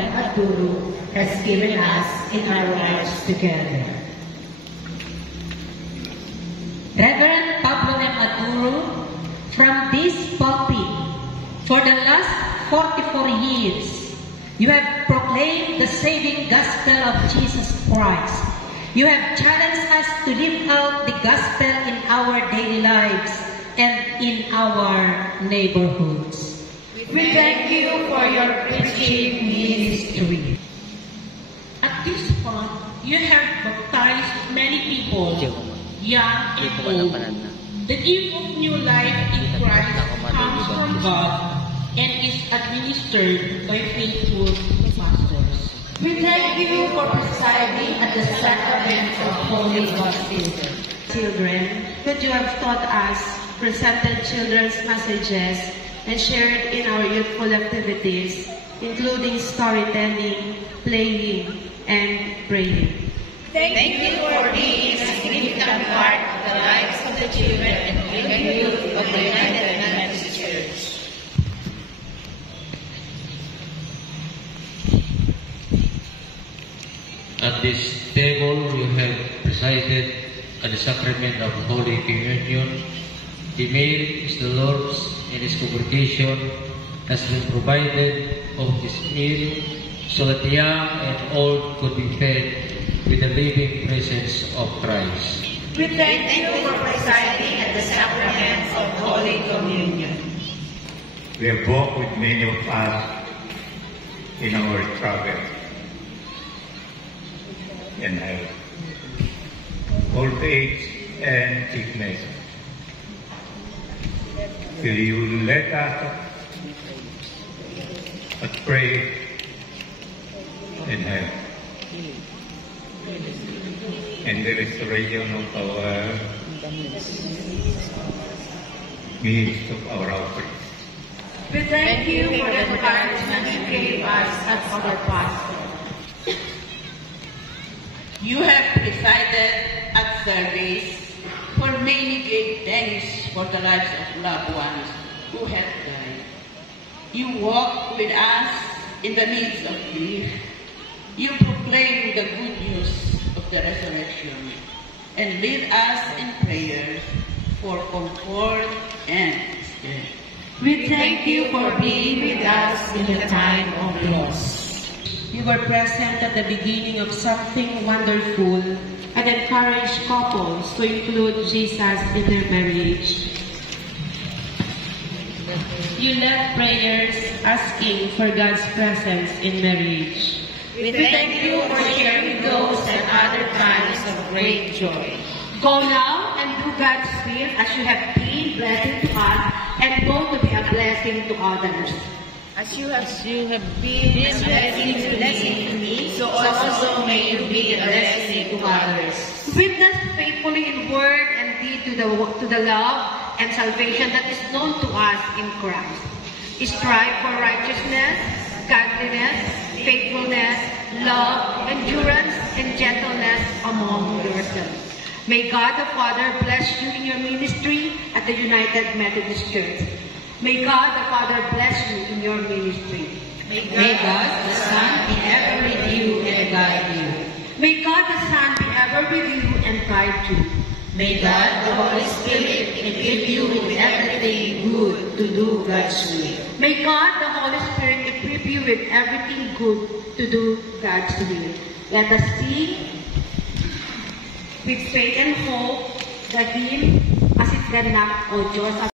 Reverend Maduro has given us in our lives together. Reverend Pablo M. Maduro, from this pulpit, for the last 44 years, you have proclaimed the saving gospel of Jesus Christ. You have challenged us to live out the gospel in our daily lives and in our neighborhoods. We thank you for your preaching ministry. At this point, you have baptized many people, young and old. The gift of new life in Christ comes from God and is administered by faithful pastors. We thank you for presiding at the sacrament of Holy Gospel. Children, that you have taught us, presented children's messages, and shared in our youthful activities, including storytelling, playing, and praying. Thank you for being a significant part of the lives of the children and youth of the United Methodist Church. At this table, you have presided at the sacrament of Holy Communion. The meal is the Lord's, and His congregation has been provided of this meal so that the young and old could be fed with the living presence of Christ. We thank you for presiding at the sacrament of Holy Communion. We have walked with many of us in our travel and health, old age and sickness. Will you let us pray and help and the restoration of our means of our offering. We thank you for the encouragement you gave us as our pastor. You have presided at service for many gave thanks for the lives of loved ones who have died. You walk with us in the midst of grief. You proclaim the good news of the resurrection and lead us in prayers for comfort and strength. We thank you for being with us in the time of loss. You were present at the beginning of something wonderful and encouraged couples to include Jesus in their marriage. You led prayers asking for God's presence in marriage. We thank you for sharing those and other kinds of great joy. Go now and do God's will as you have been blessing to us and go to be a blessing to others. As you have been a blessing to me, so also may you be a blessing to others. Witness faithfully in word and deed to the love and salvation that is known to us in Christ. Strive for righteousness, godliness, faithfulness, love, endurance, and gentleness among yourselves. May God the Father bless you in your ministry at the United Methodist Church. May God the Father bless you in your ministry. May God the Son be ever with you and guide you. May God the Son be ever with you and guide you. May God the Holy Spirit equip you with everything good to do God's will. May God the Holy Spirit equip you with everything good to do God's will. Let us sing with faith and hope the hymn, Asit Ganap o Diyos at